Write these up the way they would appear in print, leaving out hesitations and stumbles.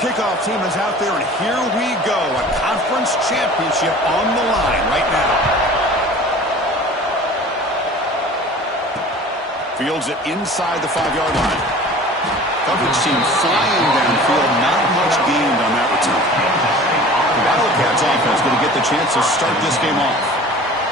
kickoff team is out there, and here we go. A conference championship on the line right now. Fields it inside the 5-yard line. Coverage team flying downfield. Not much gained on that return. The Wildcats offense going to get the chance to start this game off.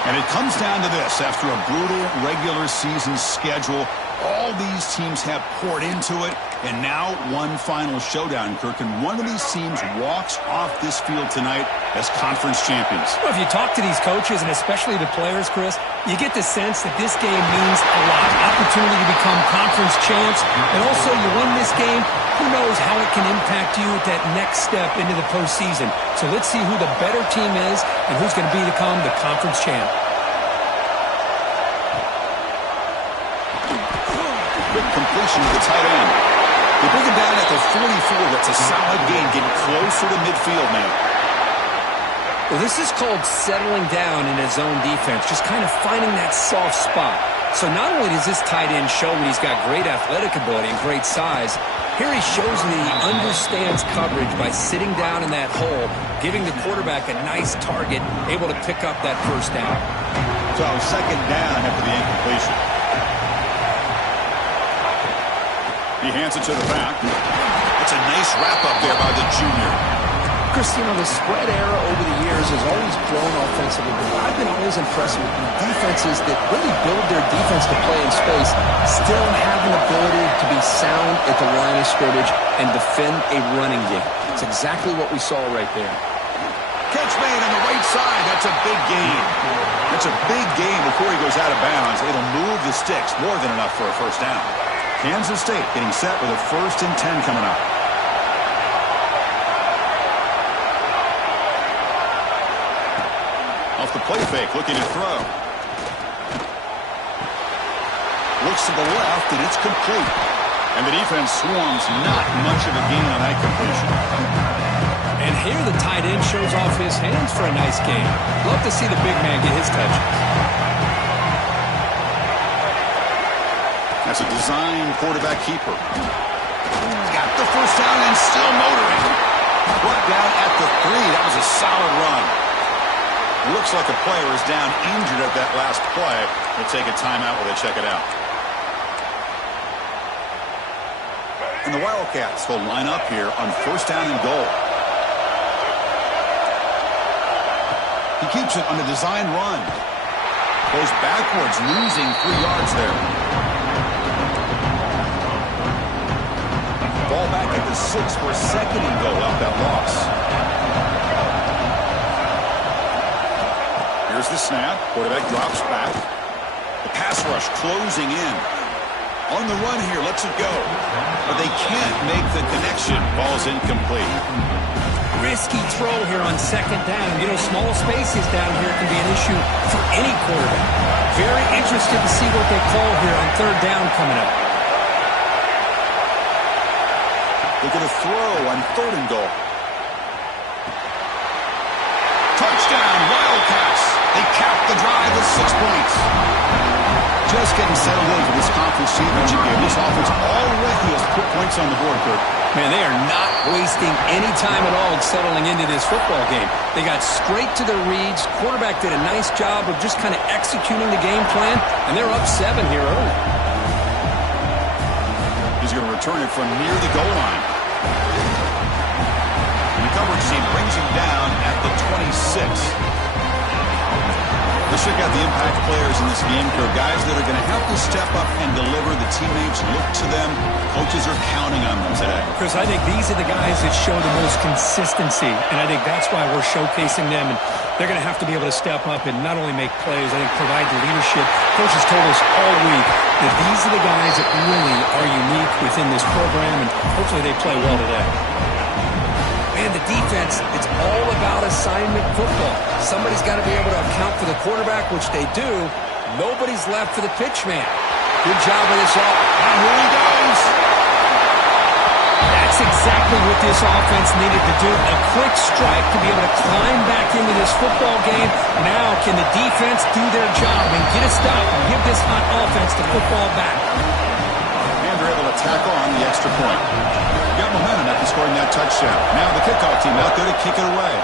And it comes down to this. After a brutal regular season schedule, all these teams have poured into it, and now one final showdown, Kirk. And one of these teams walks off this field tonight as conference champions. Well, if you talk to these coaches, and especially the players, Chris, you get the sense that this game means a lot. Opportunity to become conference champs, and also you win this game, who knows how it can impact you at that next step into the postseason. So let's see who the better team is and who's going to become the conference champ. Quick completion to the tight end. They bring him down at the 44. That's a solid gain, getting closer to midfield now. Well, this is called settling down in his own defense, just kind of finding that soft spot. So not only does this tight end show that he's got great athletic ability and great size, here he shows that he understands coverage by sitting down in that hole, giving the quarterback a nice target, able to pick up that first down. So second down after the incompletion. He hands it to the back. It's a nice wrap-up there by the junior. Chris, you know, the spread era over the years has always grown offensively, but I've been always impressed with the defenses that really build their defense to play in space, still have an ability to be sound at the line of scrimmage and defend a running game. It's exactly what we saw right there. Catch made on the right side. That's a big gain. That's a big gain before he goes out of bounds. It'll move the sticks, more than enough for a first down. Kansas State getting set with a 1st and 10 coming up. Off the play fake, looking to throw. Looks to the left, and it's complete. And the defense swarms. Not much of a gain on that completion. And here the tight end shows off his hands for a nice gain. Love to see the big man get his touch. That's a design quarterback keeper. Got the first down and still motoring. Brought down at the 3. That was a solid run. Looks like a player is down injured at that last play. We'll take a timeout while they check it out. And the Wildcats will line up here on 1st down and goal. He keeps it on a design run. Goes backwards, losing 3 yards there. Ball back at the 6 for 2nd and goal out that loss. Here's the snap. Quarterback drops back. The pass rush closing in. On the run here, lets it go. But they can't make the connection. Ball's incomplete. Risky throw here on 2nd down. You know, small spaces down here can be an issue for any quarterback. Very interested to see what they call here on 3rd down coming up. They're going to throw on 3rd and goal. Touchdown, Wildcats. They cap the drive with 6 points. Just getting settled in for this conference championship game. This offense already has put points on the board, Kirk. Man, they are not wasting any time at all settling into this football game. They got straight to their reads. Quarterback did a nice job of just kind of executing the game plan, and they're up 7 here early. He's going to return it from near the goal line. And the coverage team brings him down at the 26. Let's check out the impact players in this game. There are guys that are going to have to step up and deliver. The teammates look to them. Coaches are counting on them today. Chris, I think these are the guys that show the most consistency, and I think that's why we're showcasing them. And they're going to have to be able to step up and not only make plays, I think provide the leadership. Coaches told us all week that these are the guys that really are unique within this program, and hopefully they play well today. Man, the defense, it's all about assignment football. Somebody's got to be able to account for the quarterback, which they do. Nobody's left for the pitch man. Good job with this all. And here he goes. That's exactly what this offense needed to do. A quick strike to be able to climb back into this football game. Now can the defense do their job and get a stop and give this hot offense the football back? And they're able to tackle on the extra point. got momentum after scoring that touchdown. Now the kickoff team out there to kick it away.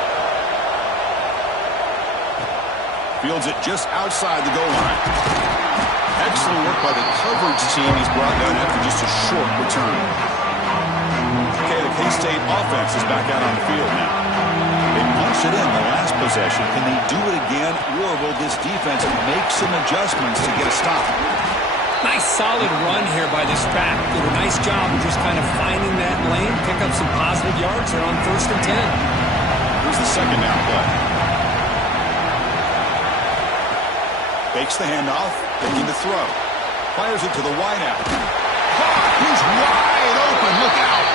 Fields it just outside the goal line. Excellent work by the coverage team. He's brought down after just a short return. Okay, the K-State offense is back out on the field now. They punched it in the last possession. Can they do it again, or will this defense make some adjustments to get a stop? Nice solid run here by this back. Did a nice job of just kind of finding that lane, pick up some positive yards there on 1st and 10. Here's the second down play. Fakes the handoff, looking to throw. Fires it to the wideout. He's wide open, look out.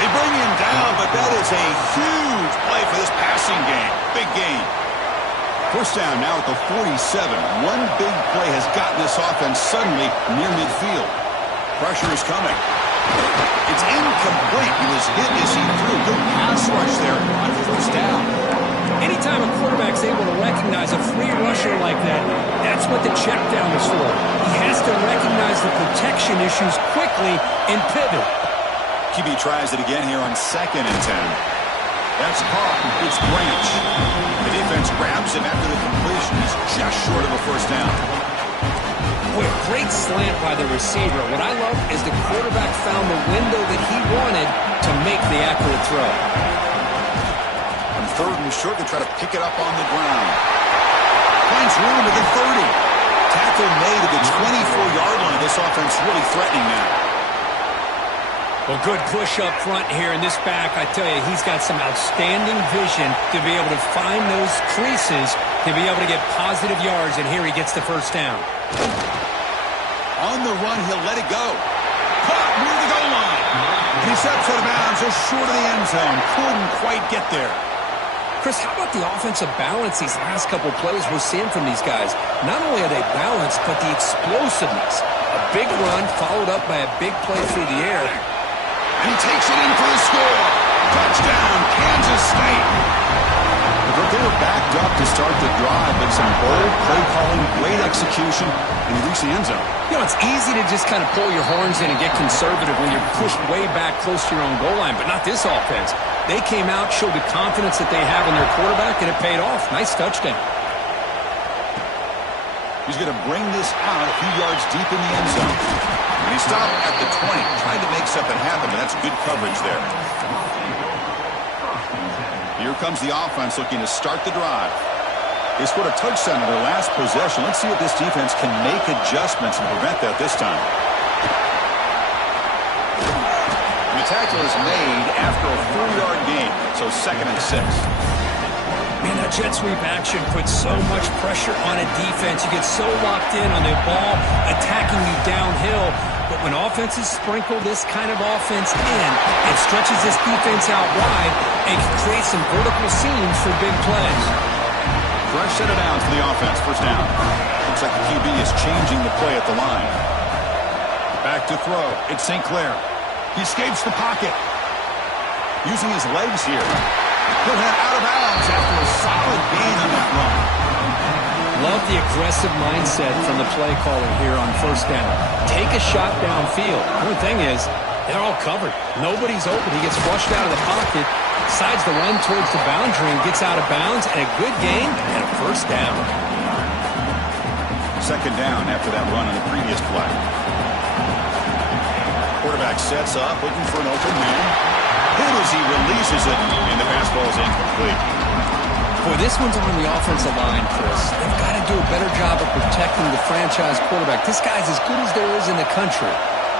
They bring him down, but that is a huge play for this passing game. Big game. First down now at the 47. One big play has gotten this offense suddenly near midfield. Pressure is coming. It's incomplete. He was hit as he threw. Good pass rush there on first down. Anytime a quarterback's able to recognize a free rusher like that, that's what the check down is for. He has to recognize the protection issues quickly and pivot. QB tries it again here on 2nd and 10. That's caught. It's Branch. The defense grabs him after the completion. He's just short of a first down. Boy, a great slant by the receiver. What I love is the quarterback found the window that he wanted to make the accurate throw. On 3rd and short, they try to pick it up on the ground. Finds room at the 30. Tackle made at the 24-yard line. This offense really threatening now. Well, good push up front here in this back. I tell you, he's got some outstanding vision to be able to find those creases, to be able to get positive yards, and here he gets the first down. On the run, he'll let it go. Caught near the goal line. And he steps out of bounds just short of the end zone. Couldn't quite get there. Chris, how about the offensive balance these last couple plays we're seeing from these guys? Not only are they balanced, but the explosiveness. A big run followed up by a big play through the air. And he takes it in for the score. Touchdown, Kansas State. They were backed up to start the drive, but some bold play calling, great execution, and he reached the end zone. You know, it's easy to just kind of pull your horns in and get conservative when you're pushed way back close to your own goal line, but not this offense. They came out, showed the confidence that they have in their quarterback, and it paid off. Nice touchdown. He's going to bring this out a few yards deep in the end zone. And he stopped at the 20, trying to make something happen, but that's good coverage there. Here comes the offense looking to start the drive. They scored a touchdown in their last possession. Let's see if this defense can make adjustments and prevent that this time. The tackle is made after a 4-yard gain, so 2nd and 6. Man, that jet sweep action puts so much pressure on a defense. You get so locked in on the ball attacking you downhill. But when offenses sprinkle this kind of offense in, it stretches this defense out wide and can create some vertical seams for big plays. Fresh set of downs for the offense. First down. Looks like the QB is changing the play at the line. Back to throw. It's St. Clair. He escapes the pocket. Using his legs here. He'll head out of bounds after a solid gain on that run. Love the aggressive mindset from the play caller here on first down. Take a shot downfield. The only thing is, they're all covered. Nobody's open. He gets flushed out of the pocket, decides to run towards the boundary and gets out of bounds, and a good gain and a first down. Second down after that run on the previous play. Quarterback sets up, looking for an open man. Hit as he releases it, and the pass ball is incomplete. Boy, this one's on the offensive line, Chris. They've got to do a better job of protecting the franchise quarterback. This guy's as good as there is in the country,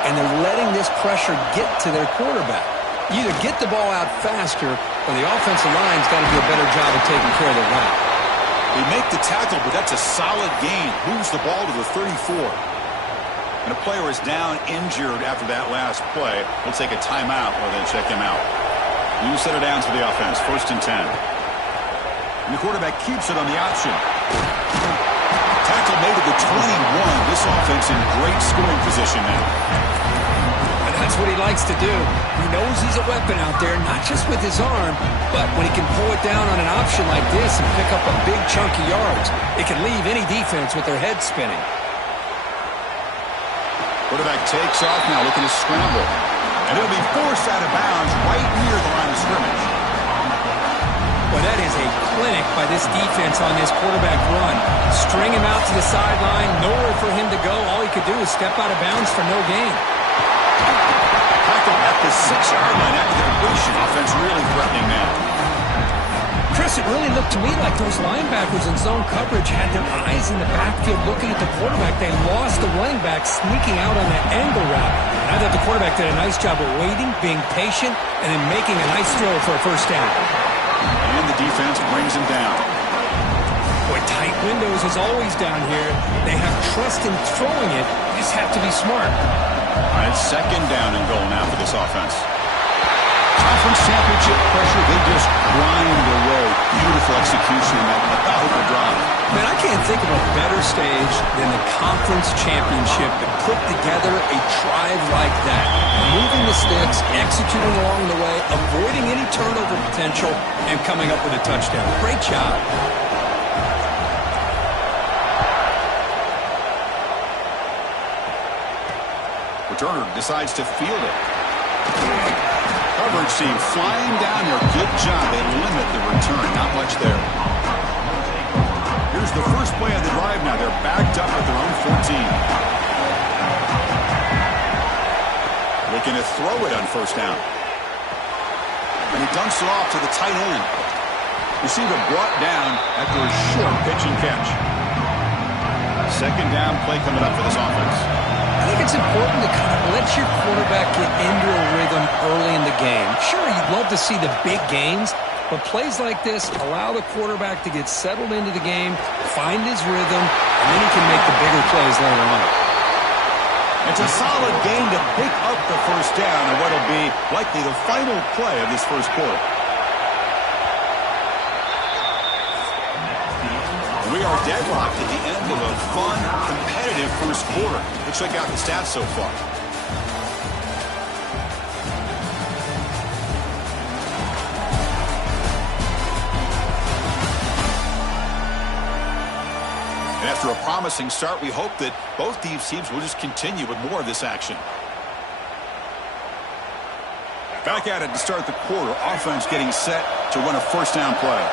and they're letting this pressure get to their quarterback. You either get the ball out faster, or the offensive line's got to do a better job of taking care of the route. They make the tackle, but that's a solid gain. Moves the ball to the 34. And a player is down injured after that last play. We'll take a timeout or then check him out. New set of downs for the offense. 1st and 10. And the quarterback keeps it on the option. Tackle made at the 21. This offense in great scoring position now. And that's what he likes to do. He knows he's a weapon out there, not just with his arm, but when he can pull it down on an option like this and pick up a big chunk of yards, it can leave any defense with their head spinning. Quarterback takes off now, looking to scramble. And he'll be forced out of bounds right near the line of scrimmage. Well, that is a clinic by this defense on this quarterback run. String him out to the sideline, nowhere for him to go. All he could do is step out of bounds for no gain. Tackle at the 6-yard line after the completion. Offense really threatening now. Chris, it really looked to me like those linebackers in zone coverage had their eyes in the backfield looking at the quarterback. They lost the running back sneaking out on that angle route. I thought the quarterback did a nice job of waiting, being patient, and then making a nice throw for a first down. And the defense brings him down. Boy, tight windows is always down here. They have trust in throwing it. They just have to be smart. All right, second down and goal now for this offense. Conference championship pressure, they just grind away. Beautiful execution in that methodical drive. Man, I can't think of a better stage than the conference championship to put together a drive like that. Moving the sticks, executing along the way, avoiding any turnover potential, and coming up with a touchdown. Great job. Returner decides to field it. Coverage team flying down here. Good job. They limit the return. Not much there. Here's the first play of the drive now. They're backed up at their own 14. Looking to throw it on first down. And he dumps it off to the tight end. Receiver brought down after a short pitch and catch. Second down play coming up for this offense. I think it's important to kind of let your quarterback get into a rhythm early in the game. Sure, you'd love to see the big gains, but plays like this allow the quarterback to get settled into the game, find his rhythm, and then he can make the bigger plays later on. It's a solid gain to pick up the first down in what will be likely the final play of this first quarter. We are deadlocked at the end of a fun, competitive first quarter. Let's check out the stats so far. And after a promising start, we hope that both these teams will just continue with more of this action. Back at it to start the quarter. Offense getting set to run a first down play.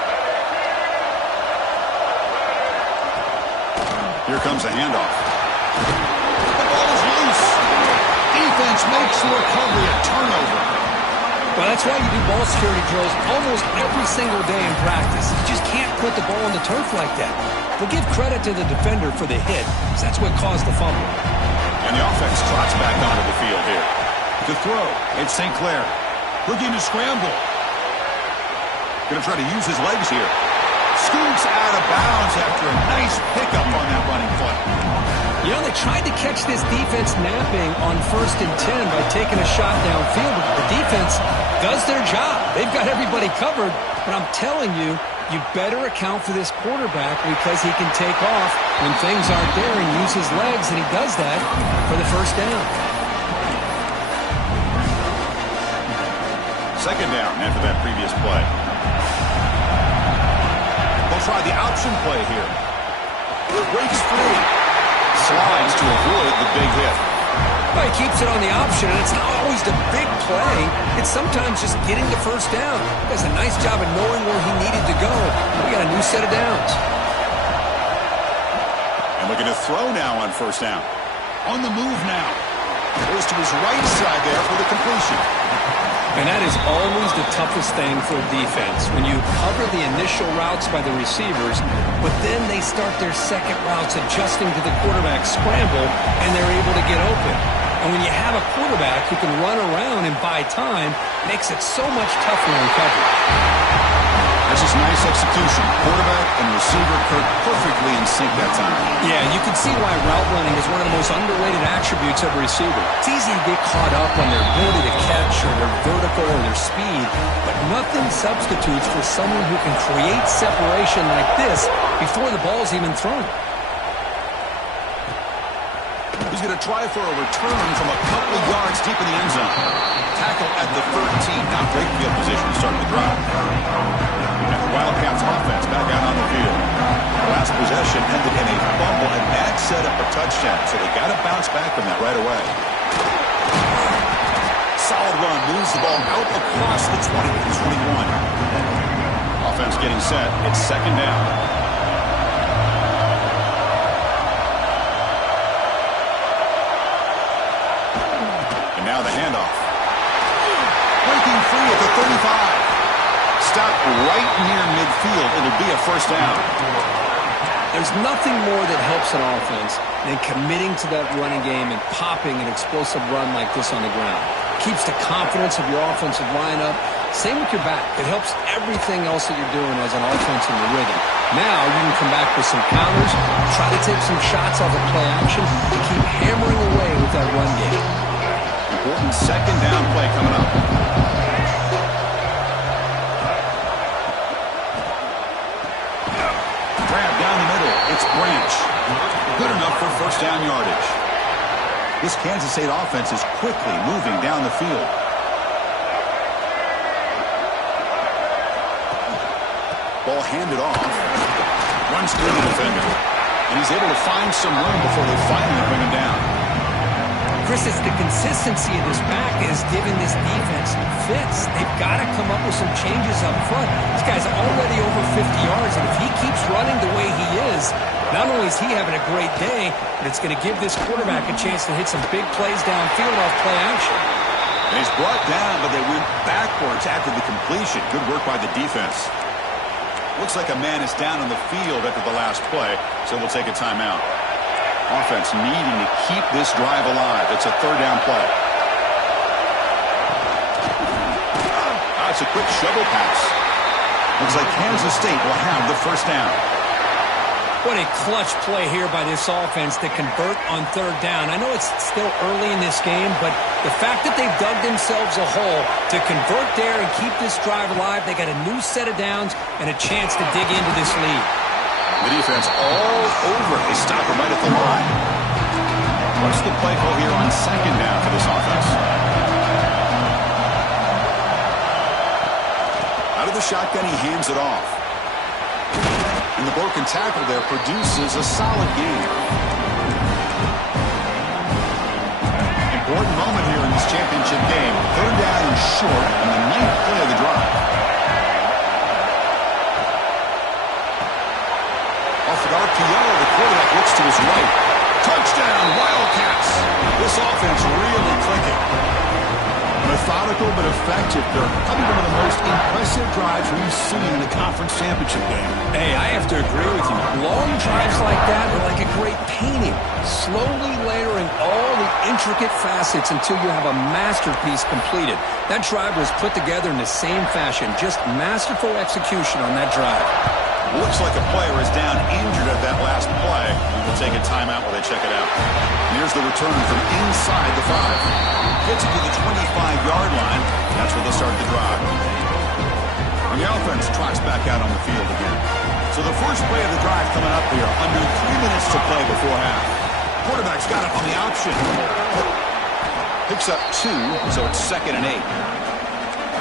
Here comes a handoff. The ball is loose. Defense makes the recovery a turnover. Well, that's why you do ball security drills almost every single day in practice. You just can't put the ball on the turf like that. But give credit to the defender for the hit, because that's what caused the fumble. And the offense trots back onto the field here. To throw, it's St. Clair. Looking to scramble. Going to try to use his legs here. Scoots out of bounds after a nice pickup on that running play. You know, they tried to catch this defense napping on 1st and 10 by taking a shot downfield, but the defense does their job. They've got everybody covered, but I'm telling you, you better account for this quarterback because he can take off when things aren't there and use his legs, and he does that for the first down. Second down after that previous play. They'll try the option play here. It breaks free. Slides to avoid the big hit. Well, he keeps it on the option, and it's not always the big play. It's sometimes just getting the first down. He does a nice job of knowing where he needed to go. We got a new set of downs. And looking to throw now on first down. On the move now. Goes to his right side there for the completion. And that is always the toughest thing for a defense, when you cover the initial routes by the receivers, but then they start their second routes adjusting to the quarterback scramble, and they're able to get open. And when you have a quarterback who can run around and buy time, it makes it so much tougher in coverage. That's just nice execution. Quarterback and receiver perfectly in sync that time. Yeah, you can see why route running is one of the most underrated attributes of a receiver. It's easy to get caught up on their ability to catch or their vertical or their speed, but nothing substitutes for someone who can create separation like this before the ball's even thrown. He's going to try for a return from a couple of yards deep in the end zone. Tackle at the 13. Now great field position to start the drive. And the Wildcats offense back out on the field. Last possession ended in a fumble, and that set up a touchdown. So they got to bounce back from that right away. Solid run moves the ball out across the 20 to 21. Offense getting set. It's second down. And now the handoff. Breaking free at the 35. Stopped right near midfield. It'll be a first down. There's nothing more that helps an offense than committing to that running game and popping an explosive run like this on the ground. Keeps the confidence of your offensive line up. Same with your back. It helps everything else that you're doing as an offense in the rhythm. Now you can come back with some counters, try to take some shots off of play action, and keep hammering away with that run game. Important second down play coming up. Grab down the middle. It's Branch. Good enough for first down yardage. This Kansas State offense is quickly moving down the field. Ball handed off. Runs through the defender. And he's able to find some room before they finally bring him down. Chris, it's the consistency of this back that is giving this defense fits. They've got to come up with some changes up front. This guy's already over 50 yards, and if he keeps running the way he is, not only is he having a great day, but it's going to give this quarterback a chance to hit some big plays downfield off play action. And he's brought down, but they went backwards after the completion. Good work by the defense. Looks like a man is down on the field after the last play, so we'll take a timeout. Offense needing to keep this drive alive. It's a third down play. It's a quick shovel pass. Looks like Kansas State will have the first down. What a clutch play here by this offense to convert on third down. I know it's still early in this game, but the fact that they've dug themselves a hole to convert there and keep this drive alive, they got a new set of downs and a chance to dig into this lead. The defense all over. They stop him right at the line. What's the play call here on second down for this offense? Out of the shotgun, he hands it off. And the broken tackle there produces a solid gain. Important moment here in this championship game. Third down and short on the 9th play of the drive. Off the RPO, the quarterback looks to his right. Touchdown, Wildcats. This offense really clicking. Methodical but effective. They're probably one of the most impressive drives we've seen in the conference championship game. Hey, I have to agree with you. Long drives like that are like a great painting. Slowly layering all the intricate facets until you have a masterpiece completed. That drive was put together in the same fashion. Just masterful execution on that drive. Looks like a player is down injured at that last play. We'll take a timeout while they check it out. Here's the return from inside the 5. Gets it to the 25-yard line. That's where they'll start the drive. And the offense trots back out on the field again. So the first play of the drive coming up here. Under 3 minutes to play before half. Quarterback's got it on the option. Picks up 2, so it's 2nd and 8.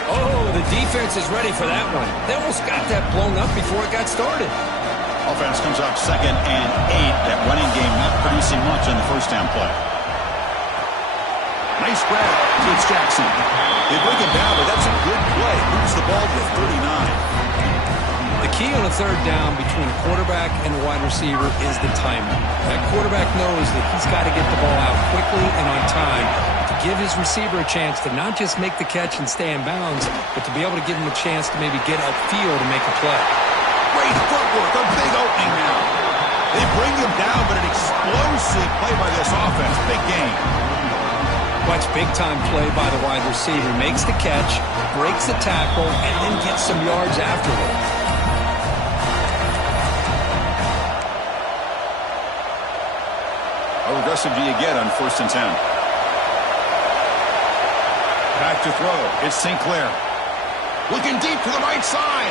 Oh, the defense is ready for that one. They almost got that blown up before it got started. Offense comes up 2nd and 8. That running game not producing much on the first down play. Nice grab. It's Jackson. They break it down, but that's a good play. Moves the ball to 39. The key on a third down between a quarterback and a wide receiver is the timing. That quarterback knows that he's got to get the ball out quickly and on time to give his receiver a chance to not just make the catch and stay in bounds, but to be able to give him a chance to maybe get upfield and make a play. Great footwork. A big opening now. They bring him down, but an explosive play by this offense. Big game. Watch big-time play by the wide receiver. Makes the catch, breaks the tackle, and then gets some yards afterwards. How aggressive do you get on 1st and 10? Back to throw. It's Sinclair. Looking deep to the right side.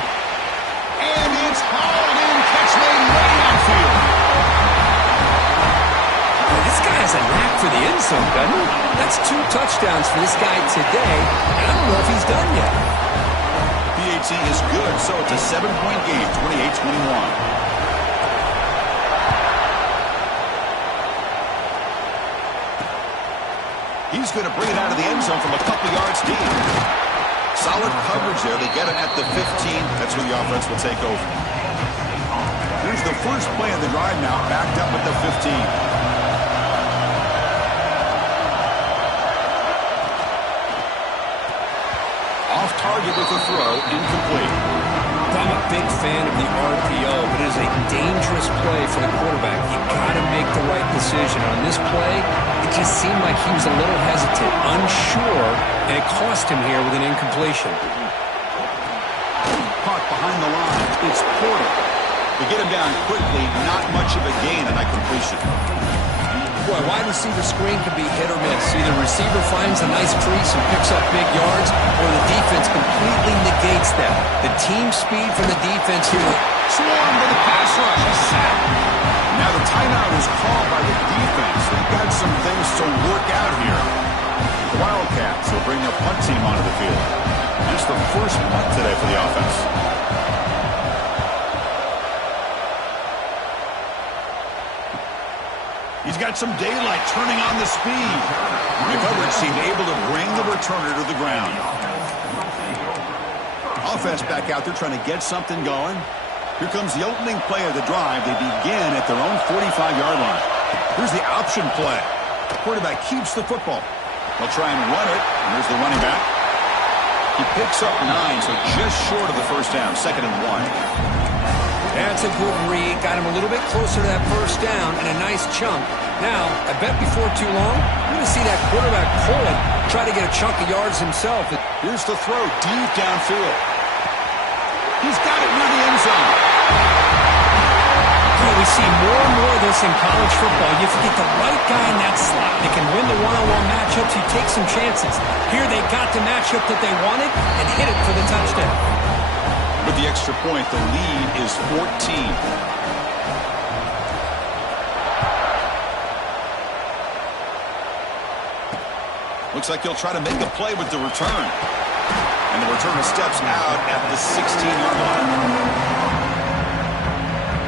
And it's hauled in. Catch made way downfield. This guy has a knack for the end zone, doesn't he? That's 2 touchdowns for this guy today, and I don't know if he's done yet. PAT is good, so it's a 7-point game, 28-21. He's going to bring it out of the end zone from a couple yards deep. Solid coverage there. They get him at the 15. That's where the offense will take over. Here's the first play of the drive now, backed up at the 15. Off target with the throw, incomplete. I'm a big fan of the RPO, but it is a dangerous play for the quarterback. You got to make the right decision. On this play, it just seemed like he was a little hesitant, unsure, and it cost him here with an incompletion. Caught behind the line. It's Porter. They get him down quickly, not much of a gain on that completion. Boy, wide receiver screen can be hit or miss. Either receiver finds a nice crease and picks up big yards, or the defense completely negates that. The team speed from the defense here. Swarmed to the pass rush. He's sacked. Now the timeout is called by the defense. They've got some things to work out here. The Wildcats will bring their punt team onto the field. That's the first punt today for the offense. He's got some daylight turning on the speed. The coverage seemed able to bring the returner to the ground. Offense back out there trying to get something going. Here comes the opening play of the drive. They begin at their own 45-yard line. Here's the option play. Quarterback keeps the football. They'll try and run it. And there's the running back. He picks up 9, so just short of the first down. 2nd and 1. That's a good read. Got him a little bit closer to that first down and a nice chunk. Now, I bet before too long, you're going to see that quarterback pull it, try to get a chunk of yards himself. Here's the throw deep downfield. He's got it near the end zone. We see more and more of this in college football. You have to get the right guy in that slot. They can win the one-on-one matchups. You take some chances. Here they got the matchup that they wanted and hit it for the touchdown. With the extra point, the lead is 14. Looks like he'll try to make a play with the return. And the returner steps out at the 16-yard line.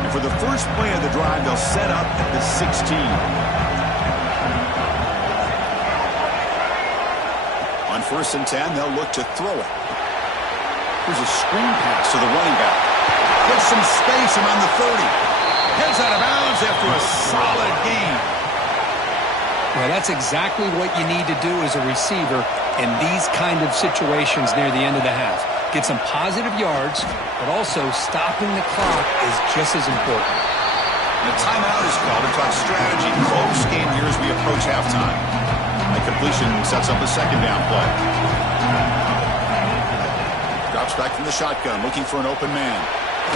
And for the first play of the drive, they'll set up at the 16. On 1st and 10, they'll look to throw it. Here's a screen pass to the running back. Gets some space around the 30. Heads out of bounds after a solid gain. Well, that's exactly what you need to do as a receiver in these kind of situations near the end of the half. Get some positive yards, but also stopping the clock is just as important. And a timeout is called to talk strategy. Close game here as we approach halftime. That completion sets up a 2nd down play. Drops back from the shotgun, looking for an open man.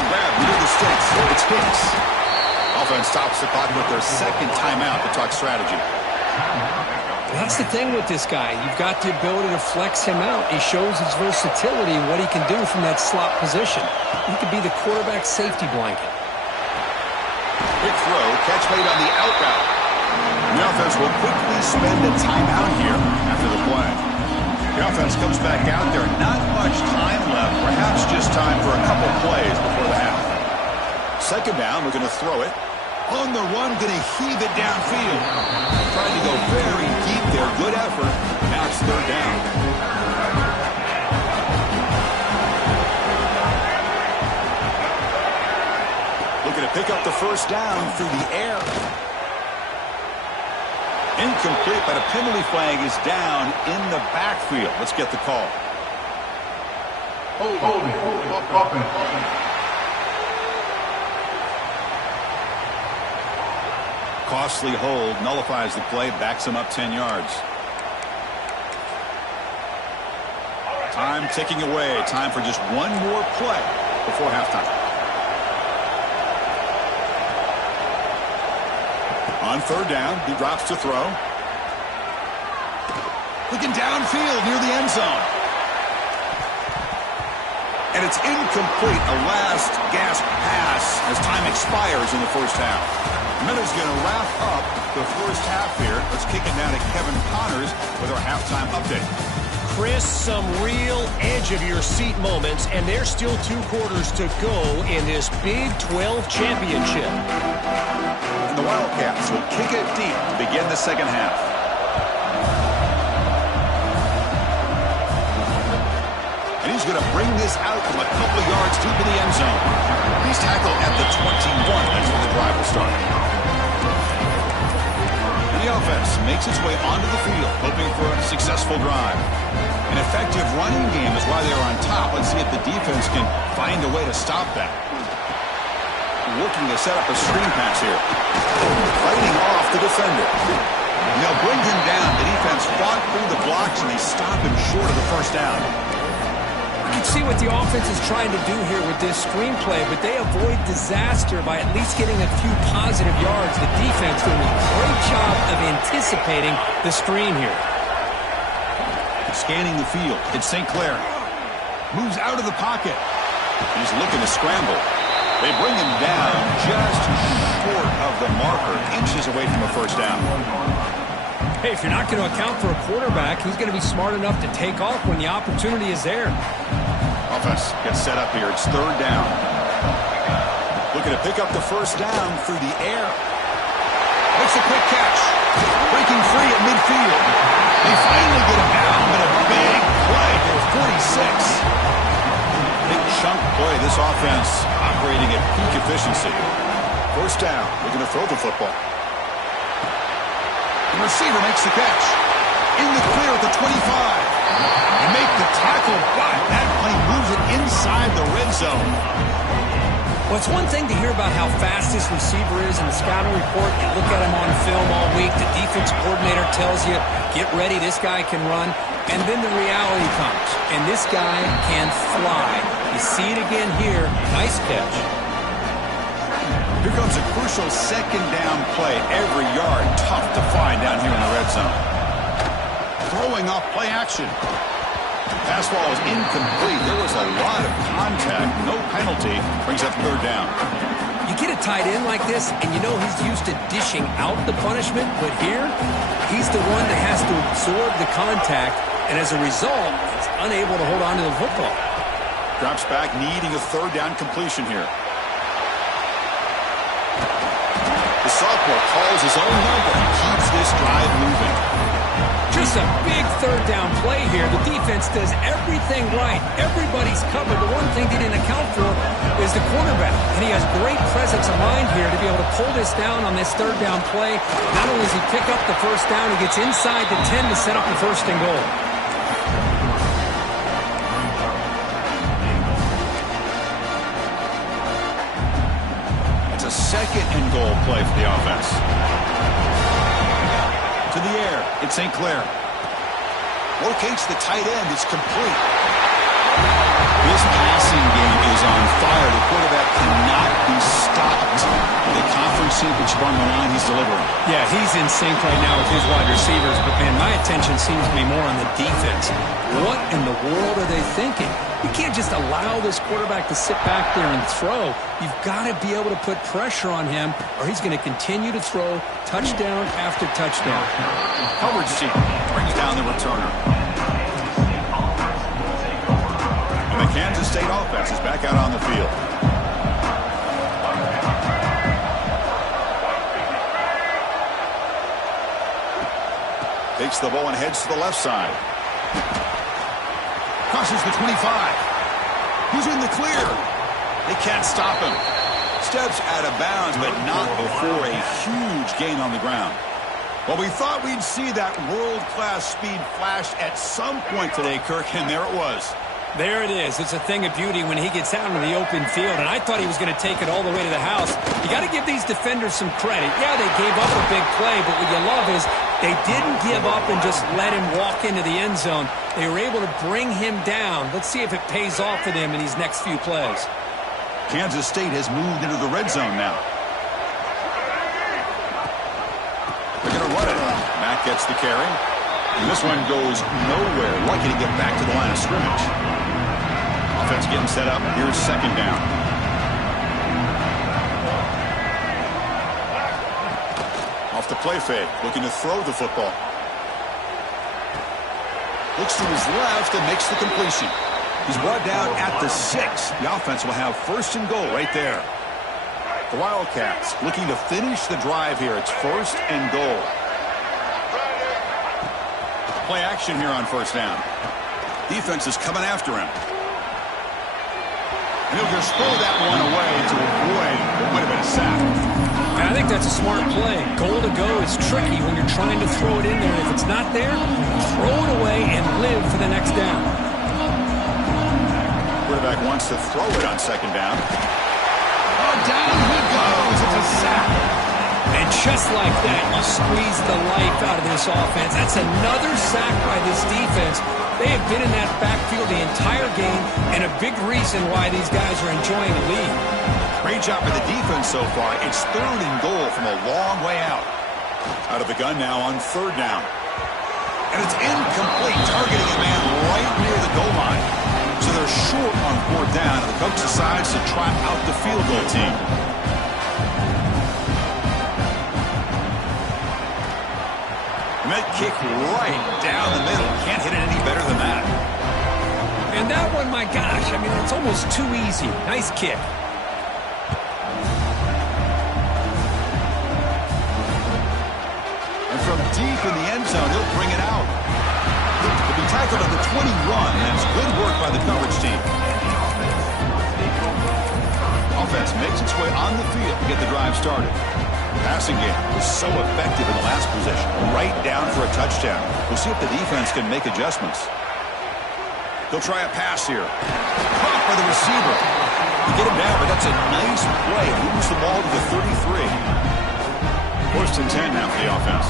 Grab near the sticks. It's Hicks. Offense stops the clock with their 2nd timeout to talk strategy. That's the thing with this guy. You've got the ability to flex him out. He shows his versatility and what he can do from that slot position. He could be the quarterback safety blanket. Big throw, catch made on the out route. The offense will quickly spend a timeout here after the play. The offense comes back out there. Not much time left. Perhaps just time for a couple plays before the half. 2nd down, we're going to throw it. On the run, going to heave it downfield. Trying to go very deep there. Good effort. Now it's 3rd down. Looking to pick up the first down through the air. Incomplete, but a penalty flag is down in the backfield. Let's get the call. Hold. Costly hold, nullifies the play, backs him up 10 yards. Time ticking away. Time for just one more play before halftime. On 3rd down, he drops to throw. Looking downfield near the end zone. And it's incomplete. A last gasp pass as time expires in the first half. Miller's going to wrap up the first half here. Let's kick it down to Kevin Connors with our halftime update. Chris, some real edge-of-your-seat moments, and there's still 2 quarters to go in this Big 12 Championship. And the Wildcats will kick it deep to begin the second half. who's going to bring this out from a couple of yards deep in the end zone. He's tackled at the 21. That's where the drive will start. And the offense makes its way onto the field, hoping for a successful drive. An effective running game is why they're on top. Let's see if the defense can find a way to stop that. Looking to set up a screen pass here. Fighting off the defender. They'll bring him down. The defense fought through the blocks, and they stop him short of the first down. You can see what the offense is trying to do here with this screenplay, but they avoid disaster by at least getting a few positive yards. The defense doing a great job of anticipating the screen here. Scanning the field. It's St. Clair. Moves out of the pocket. He's looking to scramble. They bring him down just short of the marker, inches away from a first down. Hey, if you're not going to account for a quarterback, he's going to be smart enough to take off when the opportunity is there. Offense gets set up here. It's third down. Looking to pick up the first down through the air. Makes a quick catch. Breaking free at midfield. They finally get him down, but a big play for 46. Big chunk play. This offense operating at peak efficiency. First down. Looking to throw the football. The receiver makes the catch. In the clear at the 25. They make the tackle, but that play moves it inside the red zone. Well, it's one thing to hear about how fast this receiver is in the scouting report. You look at him on film all week. The defense coordinator tells you, get ready, this guy can run. And then the reality comes, and this guy can fly. You see it again here. Nice catch. Here comes a crucial second down play. Every yard tough to find down here in the red zone. Throwing off play action. Pass ball is incomplete. There was a lot of contact. No penalty. Brings up third down. You get a tight end like this, and you know he's used to dishing out the punishment, but here, he's the one that has to absorb the contact, and as a result, he's unable to hold on to the football. Drops back, needing a third down completion here. The sophomore calls his own number and keeps this drive moving. Just a big third down play here. The defense does everything right. Everybody's covered. The one thing they didn't account for is the quarterback. And he has great presence of mind here to be able to pull this down on this third down play. Not only does he pick up the first down, he gets inside the 10 to set up the first and goal. It's a second and goal play for the offense. To the air, it's St. Clair. Locates the tight end, it's complete. This passing game is on fire. The quarterback cannot be stopped. The conference championship on the line, he's delivering. Yeah, he's in sync right now with his wide receivers, but man, my attention seems to be more on the defense. What in the world are they thinking? You can't just allow this quarterback to sit back there and throw. You've got to be able to put pressure on him, or he's going to continue to throw touchdown after touchdown. Coverage team brings down the returner. And the Kansas State offense is back out on the field. Takes the ball and heads to the left side. Crosses the 25. He's in the clear. They can't stop him. Steps out of bounds, but not before a huge gain on the ground. Well, we thought we'd see that world-class speed flash at some point today, Kirk, and there it was. There it is. It's a thing of beauty when he gets out into the open field, and I thought he was going to take it all the way to the house. You got to give these defenders some credit. Yeah, they gave up a big play, but what you love is they didn't give up and just let him walk into the end zone. They were able to bring him down. Let's see if it pays off for them in these next few plays. Kansas State has moved into the red zone now. They're going to run it. Matt gets the carry. And this one goes nowhere. Lucky to get back to the line of scrimmage. Offense getting set up. Here's second down. Off the play fake. Looking to throw the football. Looks to his left and makes the completion. He's brought down at the 6. The offense will have first and goal right there. The Wildcats looking to finish the drive here. It's first and goal. Play action here on first down. Defense is coming after him. And he'll just throw that one away to avoid what might have been a sack. And I think that's a smart play. Goal to go is tricky when you're trying to throw it in there. If it's not there, throw it away and live for the next down. Quarterback wants to throw it on second down. Oh, down he goes. It's a sack. And just like that, you squeeze the life out of this offense. That's another sack by this defense. They have been in that backfield the entire game, and a big reason why these guys are enjoying the lead. Great job by the defense so far. It's 3rd and goal from a long way out. Out of the gun now on 3rd down. And it's incomplete, targeting a man right near the goal line. So they're short on 4th down, and the coach decides to try out the field goal team. That kick right down the middle. Can't hit it any better than that. And that one, my gosh, I mean, it's almost too easy. Nice kick. And from deep in the end zone, he'll bring it out. He'll be tackled at the 21, and it's good work by the coverage team. Offense makes its way on the field to get the drive started. Passing game was so effective in the last possession. Right down for a touchdown. We'll see if the defense can make adjustments. They'll try a pass here. Caught by the receiver. They get him down, but that's a nice play. Moves the ball to the 33. 1st and 10 now for the offense.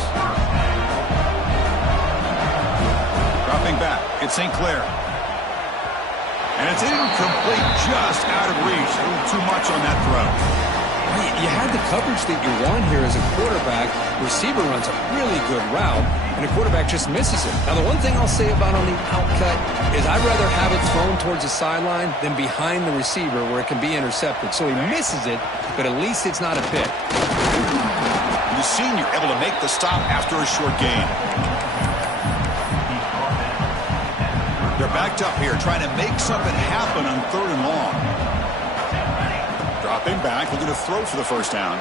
Dropping back. It's St. Clair. And it's incomplete, just out of reach. A little too much on that throw. You had the coverage that you want here as a quarterback. Receiver runs a really good route, and the quarterback just misses it. Now, the one thing I'll say about on the outcut is I'd rather have it thrown towards the sideline than behind the receiver where it can be intercepted. So he misses it, but at least it's not a pick. The senior able to make the stop after a short gain. They're backed up here, trying to make something happen on 3rd and long. Dropping back, looking to throw for the 1st down.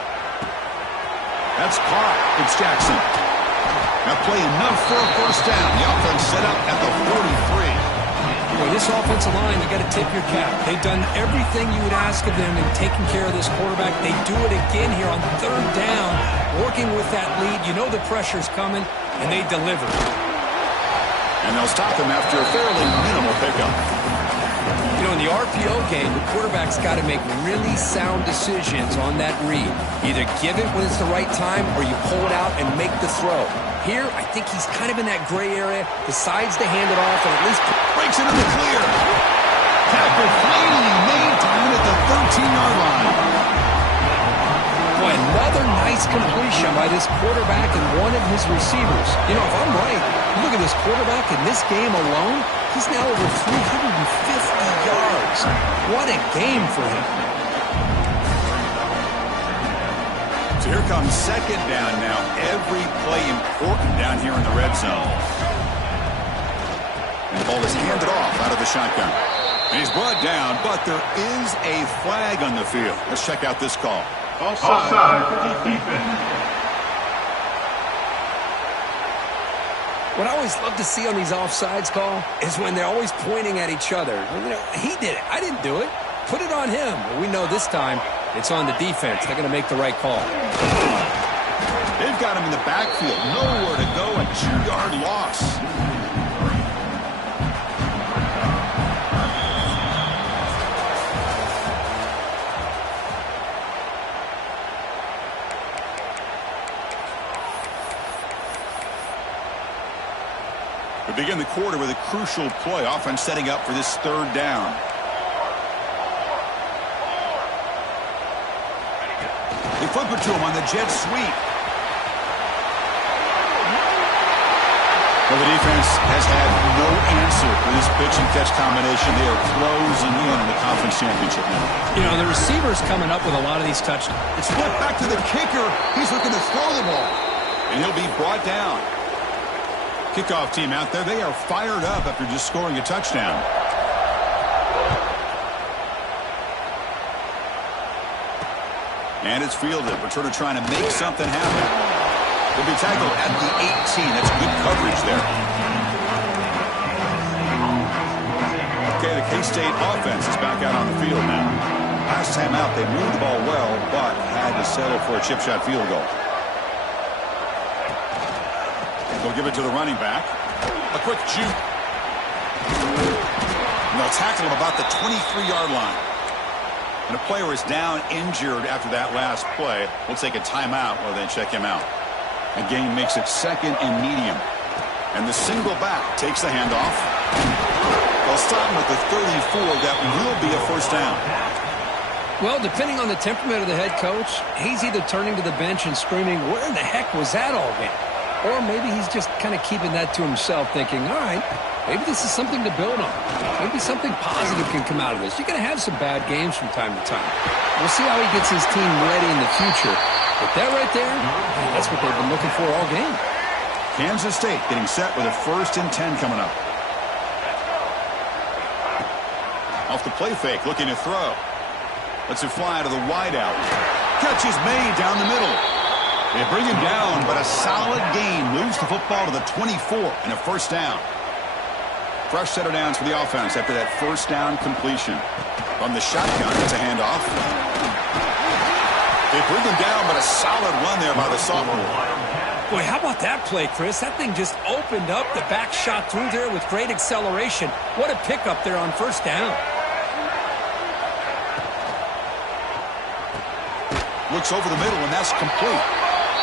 That's caught. It's Jackson. Now play enough for a 1st down. The offense set up at the 43. Boy, this offensive line, you got to tip your cap. They've done everything you would ask of them in taking care of this quarterback. They do it again here on 3rd down, working with that lead. You know the pressure's coming, and they deliver. And they'll stop him after a fairly minimal pickup. You know, in the RPO game, the quarterback's got to make really sound decisions on that read. Either give it when it's the right time or you pull it out and make the throw. Here, I think he's kind of in that gray area, decides to hand it off and at least breaks it in the clear. Tackle finally made to win at the 13-yard line. Boy, another nice completion by this quarterback and one of his receivers. You know, if I'm right, look at this quarterback in this game alone. He's now over 350 yards. What a game for him. So here comes 2nd down now. Every play important down here in the red zone. And the ball is handed off out of the shotgun. And he's brought down, but there is a flag on the field. Let's check out this call. Offside for the defense. What I always love to see on these offsides call is when they're always pointing at each other. You know, he did it. I didn't do it. Put it on him. But we know this time it's on the defense. They're going to make the right call. They've got him in the backfield. Nowhere to go. A 2-yard loss. We begin the quarter with a crucial play. Offense setting up for this 3rd down. They flip it to him on the jet sweep. Well, the defense has had no answer for this pitch and catch combination. They are closing in on the conference championship now. You know, the receiver's coming up with a lot of these touchdowns. It's flipped back to the kicker. He's looking to throw the ball. And he'll be brought down. Kickoff team out there, they are fired up after just scoring a touchdown. And it's fielded. Returner trying to make something happen. He'll be tackled at the 18. That's good coverage there. Okay, the K-State offense is back out on the field now. Last time out, they moved the ball well, but had to settle for a chip shot field goal. They'll give it to the running back. A quick juke. And they'll tackle him about the 23-yard line. And a player is down injured after that last play. We'll take a timeout while they check him out. The game makes it 2nd and medium. And the single back takes the handoff. They'll stop him at the 34. That will be a first down. Well, depending on the temperament of the head coach, he's either turning to the bench and screaming, where in the heck was that all game? Or maybe he's just kind of keeping that to himself, thinking, all right, maybe this is something to build on. Maybe something positive can come out of this. You're going to have some bad games from time to time. We'll see how he gets his team ready in the future. But that right there, that's what they've been looking for all game. Kansas State getting set with a 1st and 10 coming up. Off the play fake, looking to throw. Lets it fly to the wideout. Catch is made down the middle. They bring him down, but a solid gain moves the football to the 24 and a first down. Fresh set of downs for the offense after that first down completion. From the shotgun, it's a handoff. They bring him down, but a solid run there by the sophomore. Boy, how about that play, Chris? That thing just opened up. The back shot through there with great acceleration. What a pickup there on first down. Looks over the middle, and that's complete.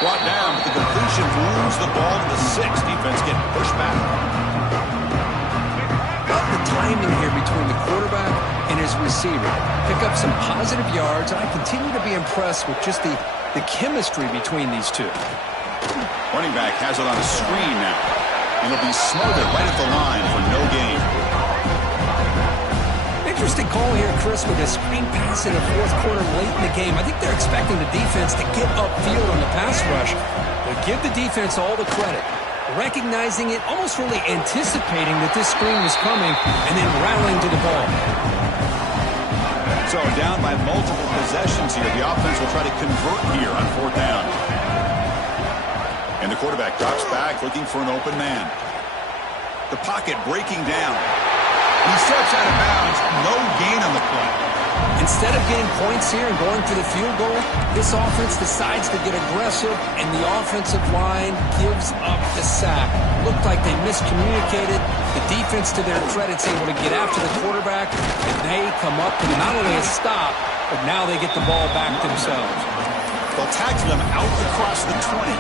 Brought down, but the completion moves the ball to the 6. Defense getting pushed back. Love the timing here between the quarterback and his receiver. Pick up some positive yards, and I continue to be impressed with just the chemistry between these two. Running back has it on a screen now. And it'll be smothered right at the line for no gain. Interesting call here, Chris, with a screen pass in the 4th quarter late in the game. I think they're expecting the defense to get upfield on the pass rush. But give the defense all the credit. Recognizing it, almost really anticipating that this screen was coming, and then rallying to the ball. So down by multiple possessions here. The offense will try to convert here on 4th down. And the quarterback drops back looking for an open man. The pocket breaking down. He steps out of bounds. No gain on the play. Instead of getting points here and going for the field goal, this offense decides to get aggressive, and the offensive line gives up the sack. Looked like they miscommunicated. The defense, to their credit, is able to get after the quarterback, and they come up with not only a stop, but now they get the ball back themselves. They'll tackle him out across the 20.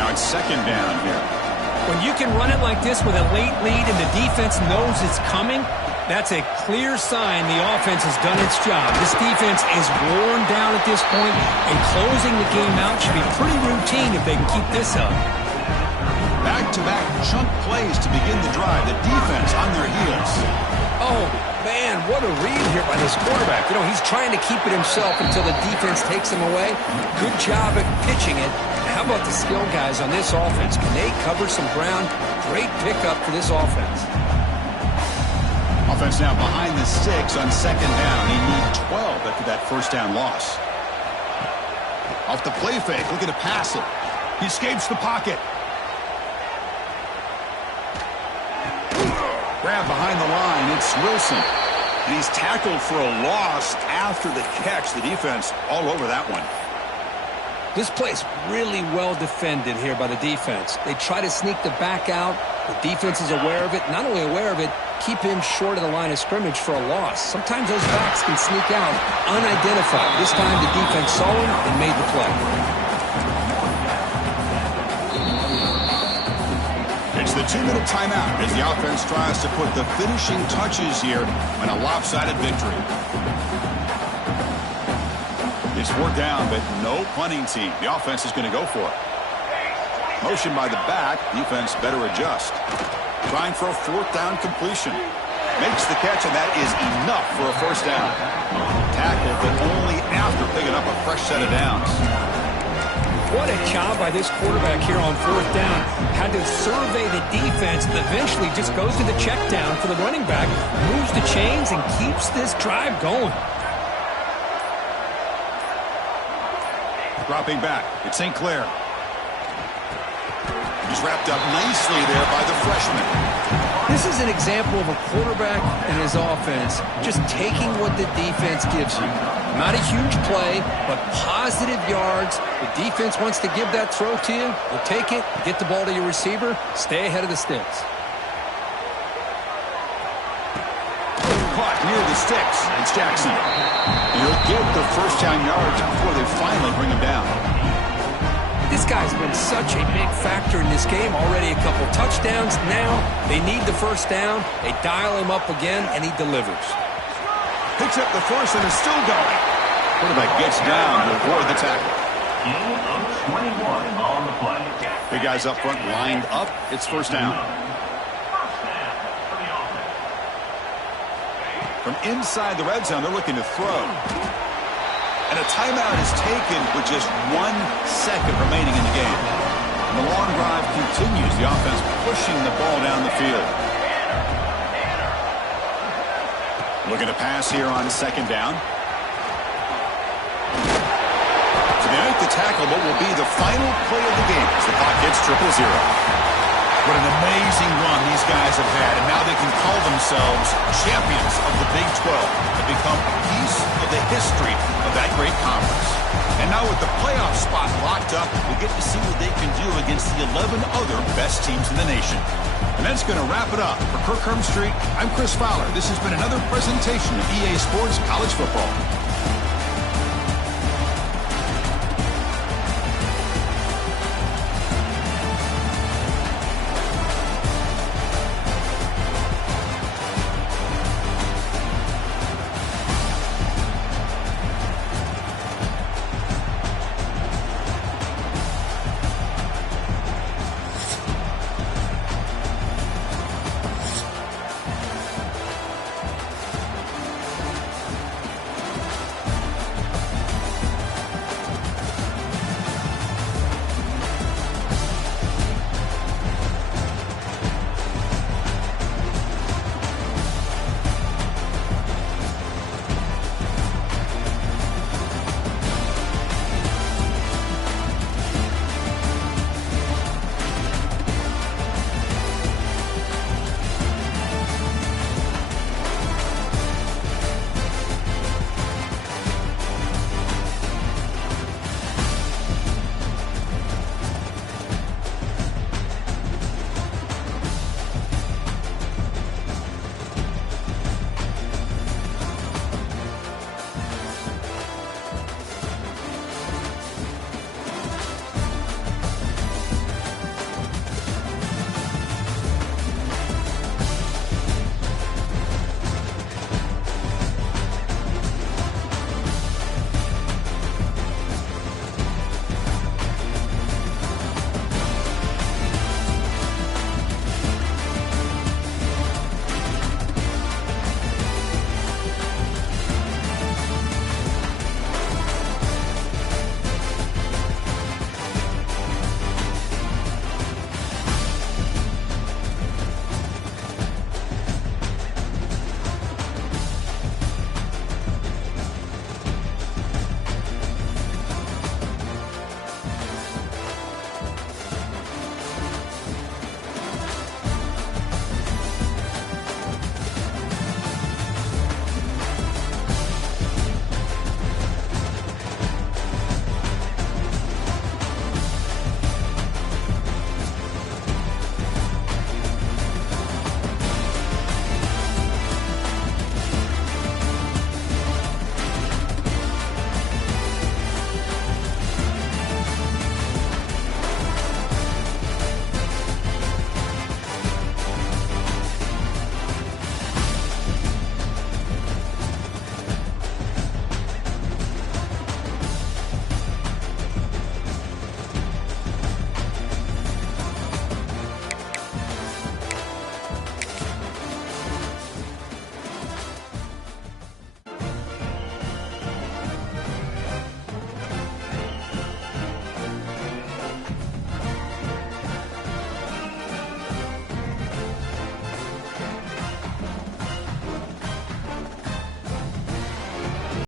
Now it's 2nd down here. When you can run it like this with a late lead and the defense knows it's coming, that's a clear sign the offense has done its job. This defense is worn down at this point, and closing the game out should be pretty routine if they can keep this up. Back-to-back chunk plays to begin the drive. The defense on their heels. Oh, man, what a read here by this quarterback. You know, he's trying to keep it himself until the defense takes him away. Good job at pitching it. How about the skill guys on this offense? Can they cover some ground? Great pickup for this offense. Offense now behind the 6 on 2nd down. They need 12 after that first down loss. Off the play fake, looking to pass it. He escapes the pocket. Grab behind the line, it's Wilson. And he's tackled for a loss after the catch. The defense all over that one. This play's really well defended here by the defense. They try to sneak the back out. The defense is aware of it. Not only aware of it, keep him short of the line of scrimmage for a loss. Sometimes those backs can sneak out unidentified. This time the defense saw him and made the play. It's the 2-minute timeout as the offense tries to put the finishing touches here on a lopsided victory. It's 4th down, but no punting team. The offense is going to go for it. Motion by the back. Defense better adjust. Trying for a 4th down completion. Makes the catch, and that is enough for a first down. Tackled, but only after picking up a fresh set of downs. What a job by this quarterback here on 4th down. Had to survey the defense, eventually just goes to the check down for the running back, moves the chains, and keeps this drive going. Dropping back, it's St. Clair. He's wrapped up nicely there by the freshman. This is an example of a quarterback and his offense just taking what the defense gives you. Not a huge play, but positive yards. The defense wants to give that throw to you. You take it, get the ball to your receiver, stay ahead of the sticks. Caught near the sticks. It's Jackson. He'll get the first down yards before they finally bring him down. This guy's been such a big factor in this game. Already a couple touchdowns. Now they need the first down. They dial him up again, and he delivers. Picks up the force and is still going. Quarterback gets down to avoid the tackle. 21 on the play. Big guys up front lined up. It's first down. From inside the red zone, they're looking to throw. And a timeout is taken with just 1 second remaining in the game. And the long drive continues. The offense pushing the ball down the field. Looking to pass here on second down. Tonight, the tackle, but will be the final play of the game as the clock hits 0-0. What an amazing run these guys have had, and now they can call themselves champions of the Big 12 and become a piece of the history of that great conference. And now with the playoff spot locked up, we get to see what they can do against the 11 other best teams in the nation. And that's going to wrap it up. For Kirk Street, I'm Chris Fowler. This has been another presentation of EA Sports College Football.